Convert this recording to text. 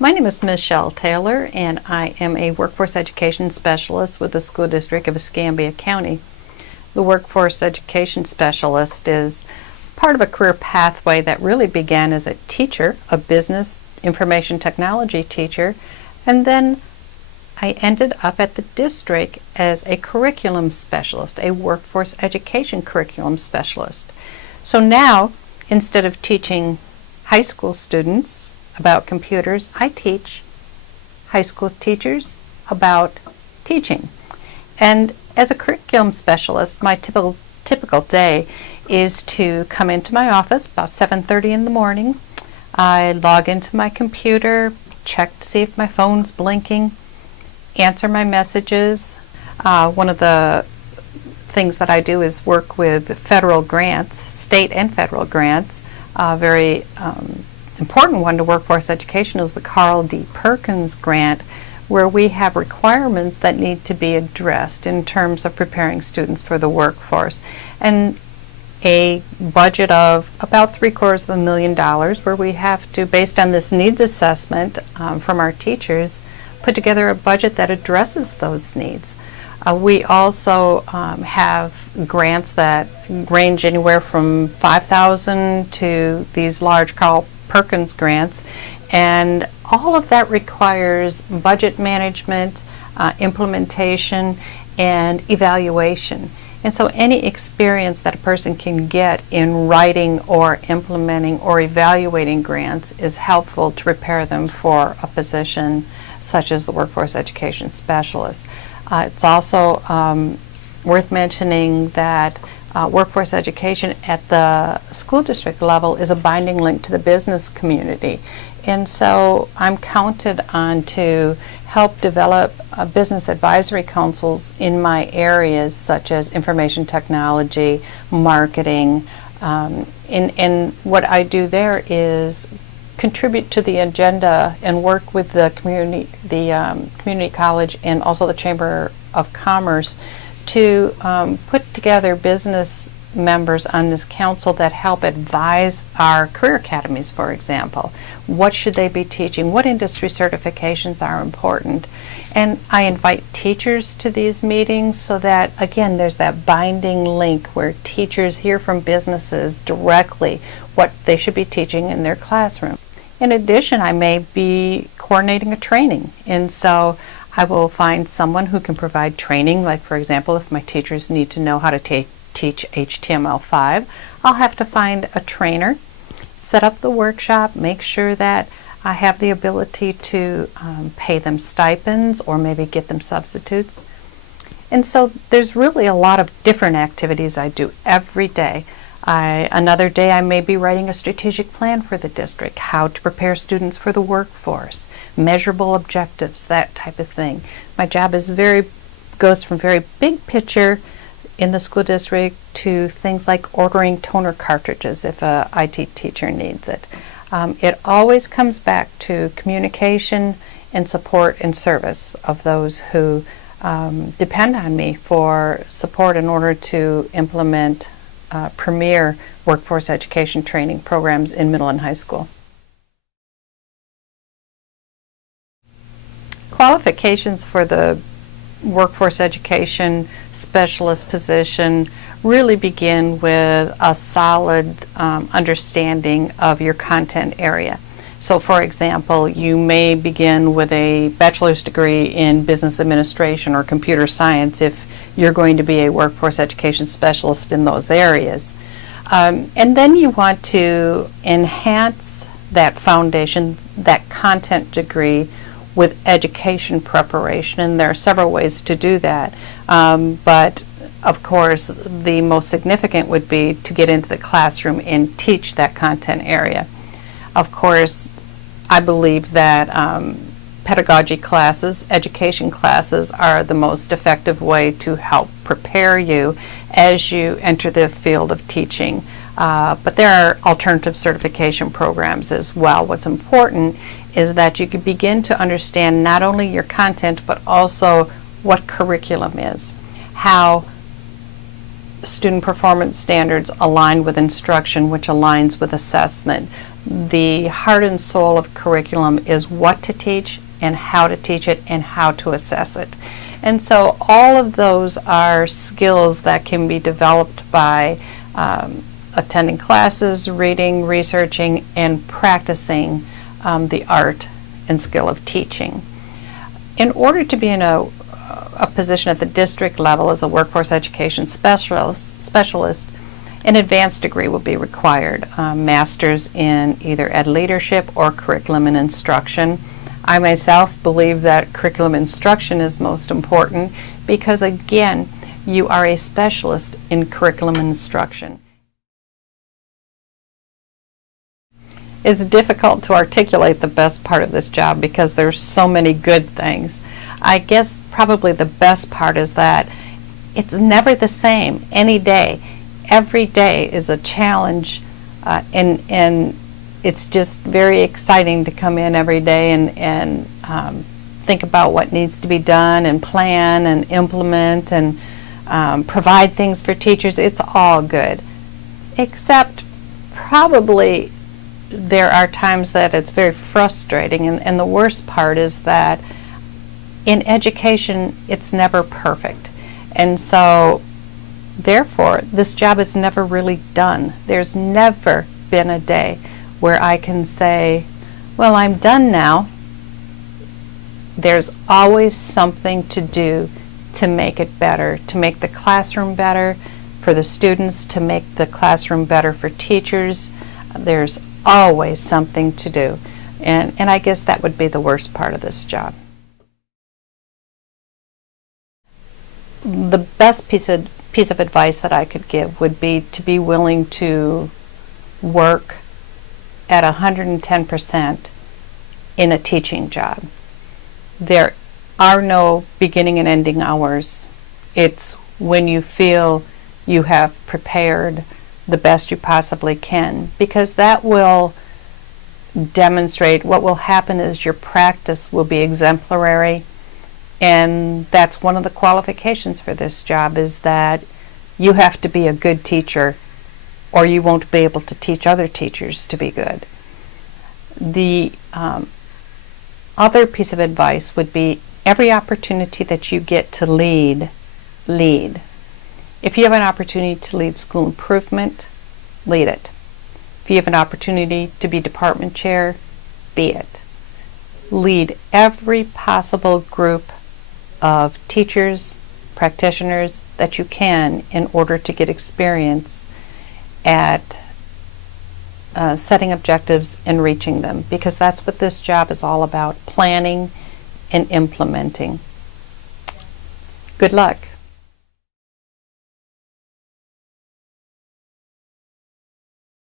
My name is Michelle Taylor, and I am a workforce education specialist with the School District of Escambia County. The workforce education specialist is part of a career pathway that really began as a teacher, a business information technology teacher, and then I ended up at the district as a curriculum specialist, a workforce education curriculum specialist. So now, instead of teaching high school students about computers, I teach high school teachers about teaching. And as a curriculum specialist, my typical day is to come into my office about 7:30 in the morning. I log into my computer, check to see if my phone's blinking, answer my messages. One of the things that I do is work with federal grants, state and federal grants. Very important one to workforce education is the Carl D. Perkins grant, where we have requirements that need to be addressed in terms of preparing students for the workforce. And a budget of about $750,000 where we have to, based on this needs assessment from our teachers, put together a budget that addresses those needs. We also have grants that range anywhere from $5,000 to these large Carl Perkins grants, and all of that requires budget management, implementation, and evaluation. And so any experience that a person can get in writing or implementing or evaluating grants is helpful to prepare them for a position such as the workforce education specialist. It's also worth mentioning that workforce education at the school district level is a binding link to the business community. And so I'm counted on to help develop business advisory councils in my areas such as information technology, marketing, and what I do there is contribute to the agenda and work with the community college and also the Chamber of Commerce to put together business members on this council that help advise our career academies, for example. What should they be teaching? What industry certifications are important? And I invite teachers to these meetings so that, again, there's that binding link where teachers hear from businesses directly what they should be teaching in their classroom. In addition, I may be coordinating a training, and so I will find someone who can provide training, like for example, if my teachers need to know how to teach HTML5, I'll have to find a trainer, set up the workshop, make sure that I have the ability to pay them stipends or maybe get them substitutes. And so there's really a lot of different activities I do every day. Another day I may be writing a strategic plan for the district, how to prepare students for the workforce, measurable objectives, that type of thing. My job is goes from very big picture in the school district to things like ordering toner cartridges if a IT teacher needs it. It always comes back to communication and support and service of those who depend on me for support in order to implement premier workforce education training programs in middle and high school. Qualifications for the workforce education specialist position really begin with a solid understanding of your content area. So for example, you may begin with a bachelor's degree in business administration or computer science if you're going to be a workforce education specialist in those areas. And then you want to enhance that foundation, that content degree, with education preparation, and there are several ways to do that. But of course, the most significant would be to get into the classroom and teach that content area. Of course, I believe that pedagogy classes, education classes, are the most effective way to help prepare you as you enter the field of teaching. But there are alternative certification programs as well. What's important is that you can begin to understand not only your content, but also what curriculum is, how student performance standards align with instruction, which aligns with assessment, the heart and soul of curriculum is what to teach and how to teach it and how to assess it. And so all of those are skills that can be developed by attending classes, reading, researching, and practicing the art and skill of teaching. In order to be in a position at the district level as a workforce education specialist, an advanced degree will be required, master's in either ed leadership or curriculum and instruction. I myself believe that curriculum instruction is most important because, again, you are a specialist in curriculum instruction. It's difficult to articulate the best part of this job because there's so many good things. I guess probably the best part is that it's never the same any day. Every day is a challenge, and it's just very exciting to come in every day and think about what needs to be done and plan and implement and provide things for teachers. It's all good, except probably there are times that it's very frustrating, and the worst part is that in education it's never perfect, and so therefore this job is never really done. There's never been a day where I can say, well, I'm done now. There's always something to do to make it better, to make the classroom better for the students, to make the classroom better for teachers. There's always something to do, and I guess that would be the worst part of this job. The best piece of advice that I could give would be to be willing to work at 110% in a teaching job. There are no beginning and ending hours. It's when you feel you have prepared the best you possibly can, because that will demonstrate what will happen is your practice will be exemplary, and that's one of the qualifications for this job, is that you have to be a good teacher or you won't be able to teach other teachers to be good. The other piece of advice would be every opportunity that you get to lead. If you have an opportunity to lead school improvement, lead it. If you have an opportunity to be department chair, be it. Lead every possible group of teachers, practitioners that you can in order to get experience at setting objectives and reaching them, because that's what this job is all about, planning and implementing. Good luck.